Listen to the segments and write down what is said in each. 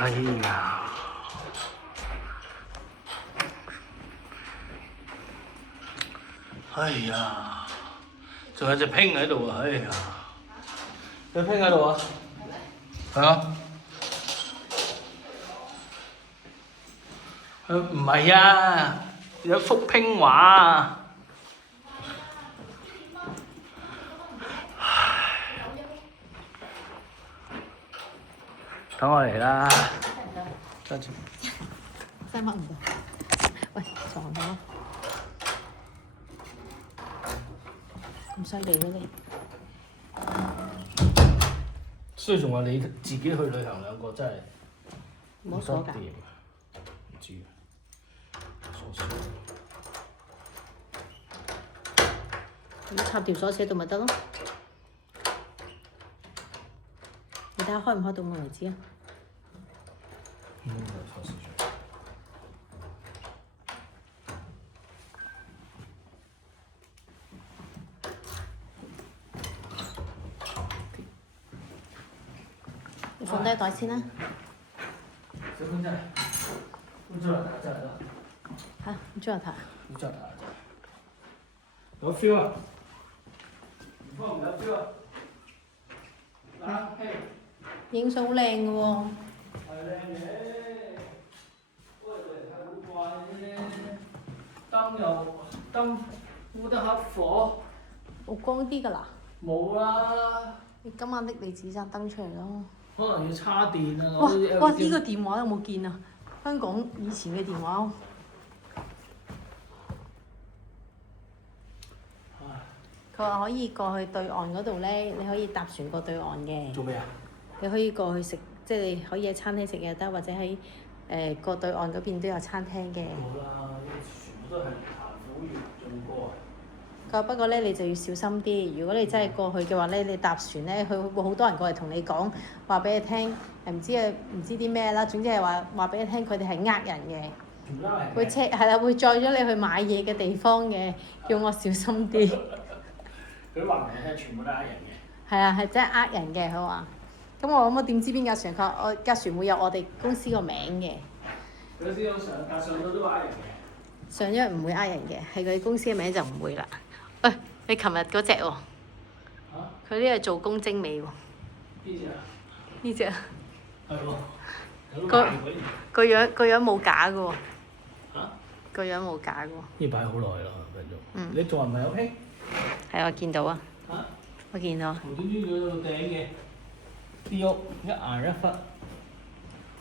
哎呀！哎呀！仲有隻拼喺度啊！哎呀！有拼喺度啊？係啊！唔係啊，有幅拼畫啊！等我嚟啦！揸住。塞乜唔到？喂，撞咗！咁犀利嘅你？所以仲話你自己去旅行兩個真係冇鎖㗎。唔知鎖匙。咁插條鎖匙喺度咪得咯？你睇下開唔開到門為止啊？鎖匙出嚟。你放低袋先啦。小坤真係，烏豬嚟打真係得。嚇，烏豬嚟打。烏豬嚟打真係。有 feel 啊！唔方唔有 feel 啊！嗱，嘿。影相好靚嘅喎。係靚嘅，不過就係太古怪啫。燈烏得黑火。冇光啲㗎啦。冇啦。你今晚拎你自己盞燈出嚟咯。可能要叉電啊！哇！呢個電話有冇見啊？香港以前嘅電話。佢話可以過去對岸嗰度咧，你可以搭船過對岸嘅。做咩啊？你可以過去食，即係你可以喺餐廳食嘢得，或者喺過對岸嗰邊都有餐廳嘅。冇啦，全部都係談苦月種歌啊！佢話不過咧，你就要小心啲。如果你真係過去嘅話咧，你搭船咧，佢會好多人過嚟同你講，話俾你聽，唔知啲咩啦。總之係話俾你聽，佢哋係呃人嘅。會係啦，會載咗你去買嘢嘅地方嘅，叫我小心啲。佢話俾你聽，全部都係呃人嘅。係啊，係真係呃人嘅，佢話。咁我點知邊架船？佢話我架船會有我哋公司個名嘅。佢先有上到都話呃人嘅。上咗唔會呃人嘅，係佢公司嘅名就唔會啦。喂，你琴日嗰隻喎？佢呢個做工精美喎。邊隻啊？呢隻啊。係喎。個樣冇假嘅喎。嚇？個樣冇假嘅喎。呢擺好耐啦，分鐘。嗯。你仲係唔係有拼？係我見到啊。嚇？我見到。無端端要到頂嘅，啲屋一顏一忽。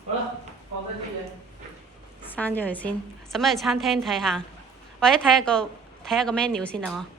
好啦，放低啲嘢。閂咗佢先，使唔使去餐廳睇下？或者睇下個 menu 先啊我。